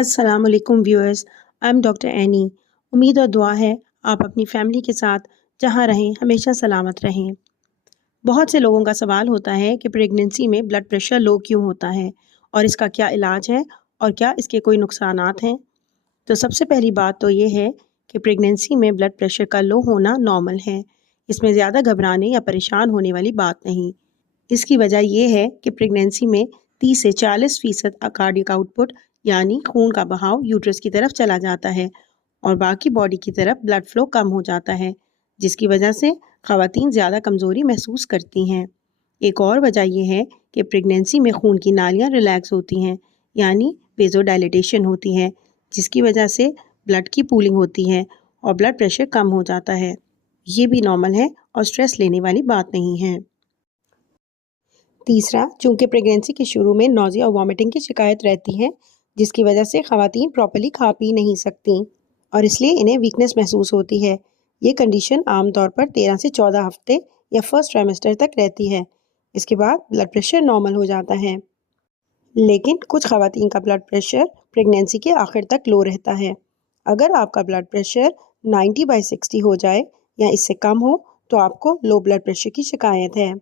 अस्सलाम वालेकुम viewers, I am doctor any. उम्मीद और दुआ है आप अपनी फैमिली के साथ जहाँ रहें हमेशा सलामत रहें। बहुत से लोगों का सवाल होता है कि प्रेगनेंसी में ब्लड प्रेशर लो क्यों होता है और इसका क्या इलाज है और क्या इसके कोई नुकसानात हैं। तो सबसे पहली बात तो ये है कि प्रेगनेंसी में ब्लड प्रेशर का लो होना नॉर्मल है। इसमें ज़्यादा घबराने या परेशान होने वाली बात नहीं। इसकी वजह यह है कि प्रेगनेंसी में 30 से 40% कार्डियक आउटपुट यानी खून का बहाव यूट्रस की तरफ चला जाता है और बाकी बॉडी की तरफ ब्लड फ्लो कम हो जाता है, जिसकी वजह से ख़वातीन ज़्यादा कमज़ोरी महसूस करती हैं। एक और वजह यह है कि प्रेगनेंसी में खून की नालियाँ रिलैक्स होती हैं यानी वेज़ोडाइलेटेशन होती है, जिसकी वजह से ब्लड की पूलिंग होती है और ब्लड प्रेशर कम हो जाता है। ये भी नॉर्मल है और स्ट्रेस लेने वाली बात नहीं है। तीसरा, चूँकि प्रेगनेंसी के शुरू में नौज़िया और वॉमिटिंग की शिकायत रहती है, जिसकी वजह से ख़वातीन प्रॉपर्ली खा पी नहीं सकती और इसलिए इन्हें वीकनेस महसूस होती है। ये कंडीशन आमतौर पर 13 से 14 हफ्ते या फर्स्ट ट्राइमेस्टर तक रहती है। इसके बाद ब्लड प्रेशर नॉर्मल हो जाता है। लेकिन कुछ ख़वातीन का ब्लड प्रेशर प्रेगनेंसी के आखिर तक लो रहता है। अगर आपका ब्लड प्रेशर 90/60 हो जाए या इससे कम हो तो आपको लो ब्लड प्रेशर की शिकायत है।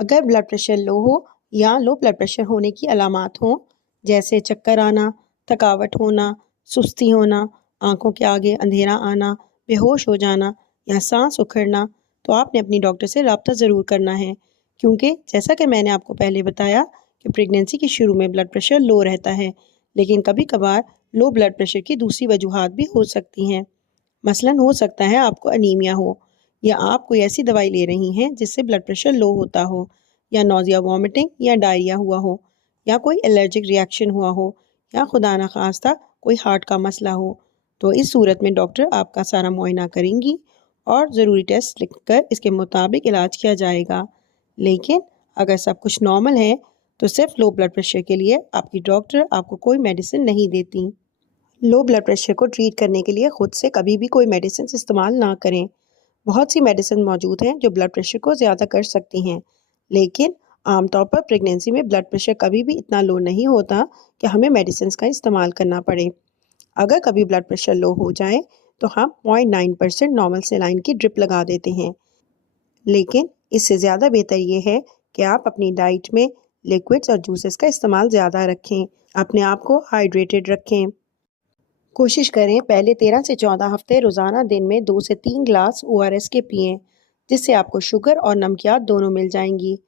अगर ब्लड प्रेशर लो हो या लो ब्लड प्रेशर होने की अलामात हों, जैसे चक्कर आना, थकावट होना, सुस्ती होना, आंखों के आगे अंधेरा आना, बेहोश हो जाना या सांस उखड़ना, तो आपने अपनी डॉक्टर से रब्ता ज़रूर करना है, क्योंकि जैसा कि मैंने आपको पहले बताया कि प्रेगनेंसी के शुरू में ब्लड प्रेशर लो रहता है, लेकिन कभी कभार लो ब्लड प्रेशर की दूसरी वजूहात भी हो सकती हैं। मसलन हो सकता है आपको अनीमिया हो या आप कोई ऐसी दवाई ले रही हैं जिससे ब्लड प्रेशर लो होता हो, या नौजिया वॉमिटिंग या डायरिया हुआ हो, या कोई एलर्जिक रिएक्शन हुआ हो, या खुदा न खास्ता कोई हार्ट का मसला हो। तो इस सूरत में डॉक्टर आपका सारा मुआयना करेंगी और ज़रूरी टेस्ट लिखकर इसके मुताबिक इलाज किया जाएगा। लेकिन अगर सब कुछ नॉर्मल है तो सिर्फ लो ब्लड प्रेशर के लिए आपकी डॉक्टर आपको कोई मेडिसिन नहीं देती। लो ब्लड प्रेशर को ट्रीट करने के लिए खुद से कभी भी कोई मेडिसिन इस्तेमाल ना करें। बहुत सी मेडिसिन मौजूद हैं जो ब्लड प्रेशर को ज़्यादा कर सकती हैं, लेकिन आमतौर पर प्रेगनेंसी में ब्लड प्रेशर कभी भी इतना लो नहीं होता कि हमें मेडिसिन का इस्तेमाल करना पड़े। अगर कभी ब्लड प्रेशर लो हो जाए तो हम 0.9% नॉर्मल सेलाइन की ड्रिप लगा देते हैं, लेकिन इससे ज़्यादा बेहतर ये है कि आप अपनी डाइट में लिक्विड्स और जूसेस का इस्तेमाल ज़्यादा रखें, अपने आप को हाइड्रेटेड रखें। कोशिश करें पहले 13 से 14 हफ्ते रोज़ाना दिन में 2 से 3 ग्लास ORS के पिएं, जिससे आपको शुगर और नमकियात दोनों मिल जाएंगी।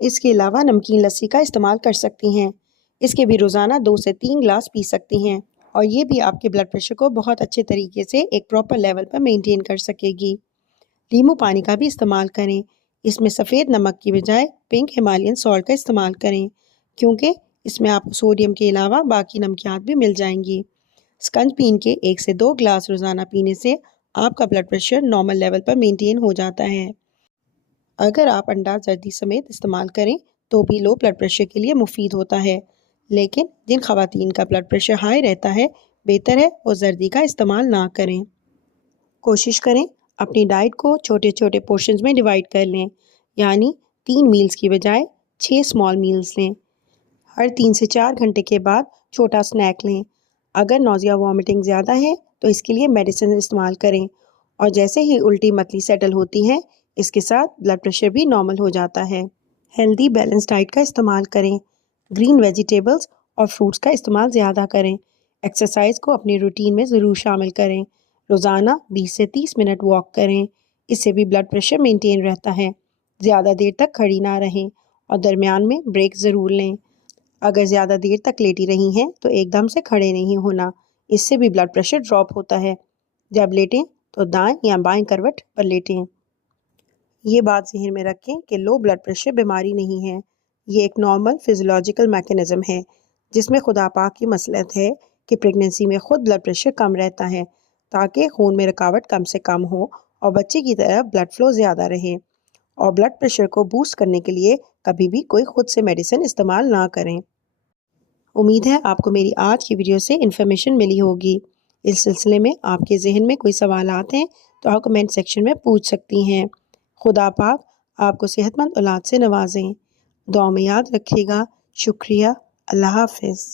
इसके अलावा नमकीन लस्सी का इस्तेमाल कर सकती हैं। इसके भी रोज़ाना 2 से 3 ग्लास पी सकती हैं और ये भी आपके ब्लड प्रेशर को बहुत अच्छे तरीके से एक प्रॉपर लेवल पर मेंटेन कर सकेगी। नींबू पानी का भी इस्तेमाल करें। इसमें सफ़ेद नमक की बजाय पिंक हिमालयन सॉल्ट का इस्तेमाल करें, क्योंकि इसमें आपको सोडियम के अलावा बाकी नमकियात भी मिल जाएंगी। स्कंज पीन के 1 से 2 ग्लास रोज़ाना पीने से आपका ब्लड प्रेशर नॉर्मल लेवल पर मेंटेन हो जाता है। अगर आप अंडा जर्दी समेत इस्तेमाल करें तो भी लो ब्लड प्रेशर के लिए मुफीद होता है, लेकिन जिन खवातीन का ब्लड प्रेशर हाई रहता है बेहतर है वो जर्दी का इस्तेमाल ना करें। कोशिश करें अपनी डाइट को छोटे छोटे पोर्शंस में डिवाइड कर लें, यानी 3 मील्स की बजाय 6 स्मॉल मील्स लें। हर 3 से 4 घंटे के बाद छोटा स्नैक लें। अगर नौजिया वॉमिटिंग ज़्यादा है तो इसके लिए मेडिसिन इस्तेमाल करें और जैसे ही उल्टी मतली सेटल होती है इसके साथ ब्लड प्रेशर भी नॉर्मल हो जाता है। हेल्दी बैलेंस डाइट का इस्तेमाल करें। ग्रीन वेजिटेबल्स और फ्रूट्स का इस्तेमाल ज़्यादा करें। एक्सरसाइज को अपनी रूटीन में ज़रूर शामिल करें। रोज़ाना 20 से 30 मिनट वॉक करें, इससे भी ब्लड प्रेशर मेंटेन रहता है। ज़्यादा देर तक खड़ी ना रहें और दरमियान में ब्रेक ज़रूर लें। अगर ज़्यादा देर तक लेटी रही हैं तो एकदम से खड़े नहीं होना, इससे भी ब्लड प्रेशर ड्रॉप होता है। जब लेटें तो दाएं या बाएं करवट पर लेटें। ये बात ज़हन में रखें कि लो ब्लड प्रेशर बीमारी नहीं है, ये एक नॉर्मल फिजियोलॉजिकल मैकेनिज़्म है जिसमें खुदा पाक की मसलहत है कि प्रेगनेंसी में ख़ुद ब्लड प्रेशर कम रहता है ताकि खून में रुकावट कम से कम हो और बच्चे की तरफ ब्लड फ्लो ज़्यादा रहे। और ब्लड प्रेशर को बूस्ट करने के लिए कभी भी कोई खुद से मेडिसिन इस्तेमाल ना करें। उम्मीद है आपको मेरी आज की वीडियो से इन्फॉर्मेशन मिली होगी। इस सिलसिले में आपके जहन में कोई सवालात हैं तो आप कमेंट सेक्शन में पूछ सकती हैं। खुदा पाक आपको सेहतमंद औलाद से नवाजें। दुआ में याद रखिएगा। शुक्रिया। अल्लाह हाफ़िज़।